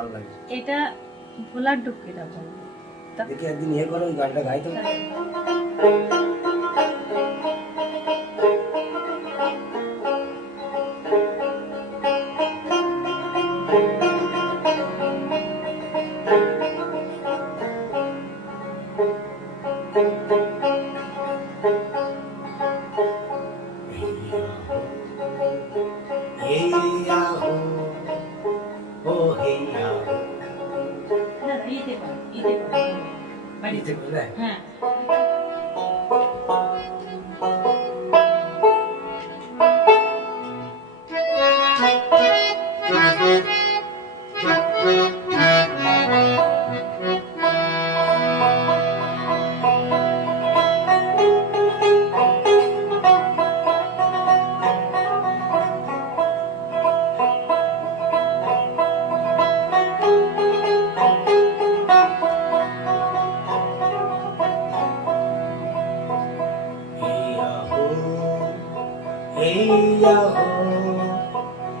ভালো লাগে। এটা ভোলার ডুবকিটা বলব দেখি একদিন ইয়ে করো গানটা গাইতো বাড়িতে বলে হ্যাঁ হেইয়া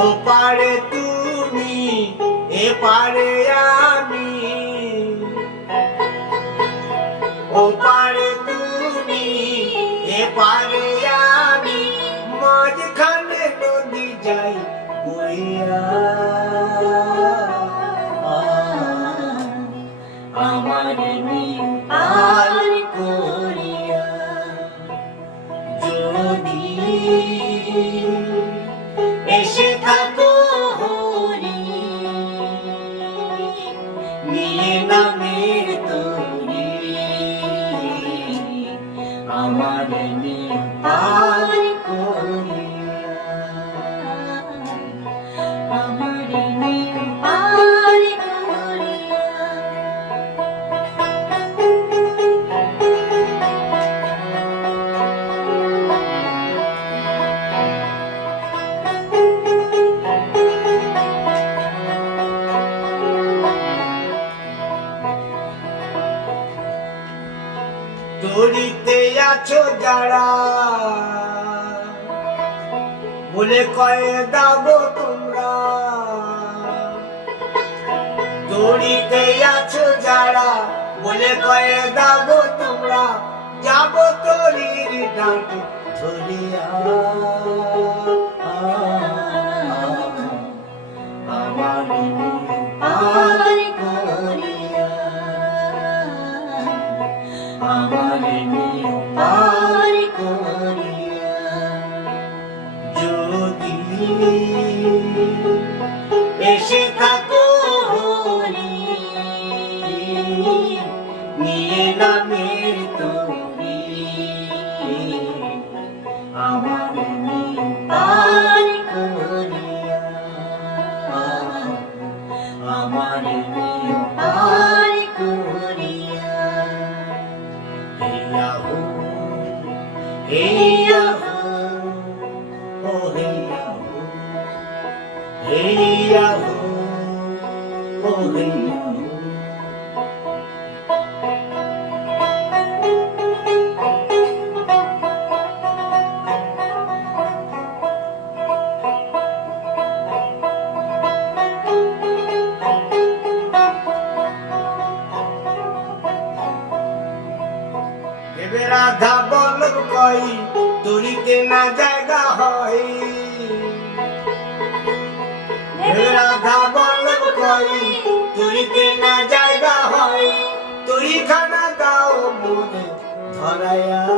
ও পারে তুমি এ পারে আমি। ও পারে তুমি এ পারে আমি। মাঝখানে নদী যাই বইয়া। আমার পার করিয়া দড়িতে আছো যারা, বলে কয়ে দাবো তোমরা। দড়িতে আছো যারা, বলে কয়ে দাবো তোমরা। যাব তরির ডাক ধরিয়া। আমার এসে থাকো নিয়ে নামের তরি আমার পার করিয়া আমার পার করিয়া হেয়া হো হেয়া হো রাধা বল কই তুরিতে না জায়গা হয়। ঠিকানা দাও মনে ধরায়া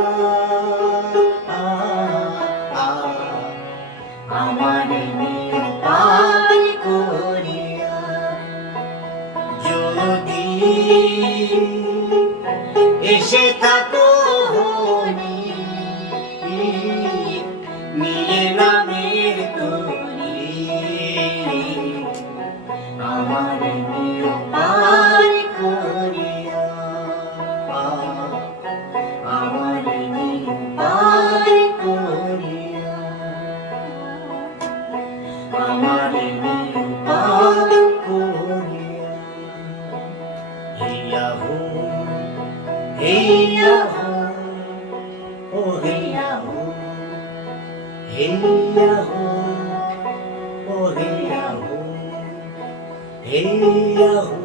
Heya ho, oh heya ho, heya ho.